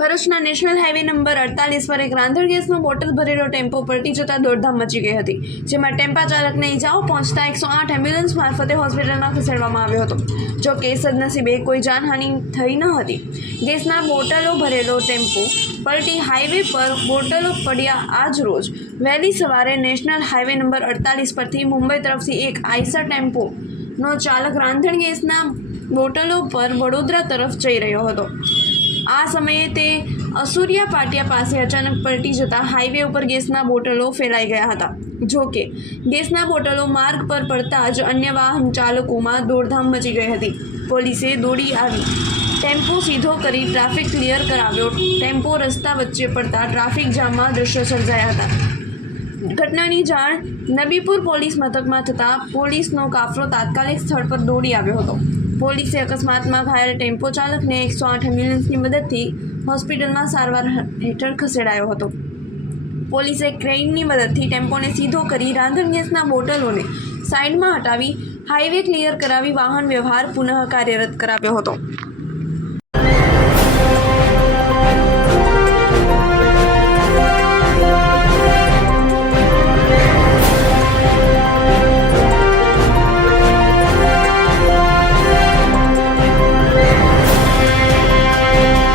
ભરૂચના national highway number અડતાલીસ પર એક રાંધણ ગેસનો બોટલ ભરેલો ટેમ્પો પલટી જતા દોડધામ મચી ગઈ હતી, જેમાં ટેમ્પા ચાલકને ઈજાઓ પહોંચતા એકસો આઠ એમ્બ્યુલન્સ મારફતે હોસ્પિટલમાં ખસેડવામાં આવ્યો હતો. જો કે સદનસીબે કોઈ જાનહાનિ થઈ ન હતી. ગેસના બોટલો ભરેલો ટેમ્પો પલટી હાઈવે પર બોટલો પડ્યા આજ રોજ. વહેલી સવારે નેશનલ હાઈવે નંબર અડતાલીસ પરથી મુંબઈ તરફથી એક આઈસર ટેમ્પોનો ચાલક રાંધણ ગેસના બોટલો પર વડોદરા તરફ જઈ રહ્યો હતો. આ સમયે તે અસુરિયા પાટિયા પાસે અચાનક પલટી જતા હાઈવે ઉપર ગેસના બોટલો ફેલાઈ ગયા હતા. જોકે ગેસના બોટલો માર્ગ પર પડતા જ અન્ય વાહન ચાલકોમાં દોડધામ મચી ગઈ હતી. પોલીસે દોડી આવી. ટેમ્પો સીધો કરી ટ્રાફિક ક્લિયર કરાવ્યો. ટેમ્પો રસ્તા વચ્ચે પડતા ટ્રાફિક જામમાં દ્રશ્યો સર્જાયા હતા. ઘટનાની જાણ નબીપુર પોલીસ મથકમાં થતાં પોલીસનો કાફલો તાત્કાલિક સ્થળ પર દોડી આવ્યો હતો. પોલીસે અકસ્માતમાં ઘાયલ ટેમ્પો ચાલકને એકસો આઠ એમ્બ્યુલન્સની મદદથી હોસ્પિટલમાં સારવાર હેઠળ ખસેડાયો હતો. પોલીસે ક્રેઇનની મદદથી ટેમ્પોને સીધો કરી રાંધણ ગેસના બોટલોને સાઈડમાં હટાવી હાઈવે ક્લિયર કરાવી વાહન વ્યવહાર પુનઃ કાર્યરત કરાવ્યો હતો.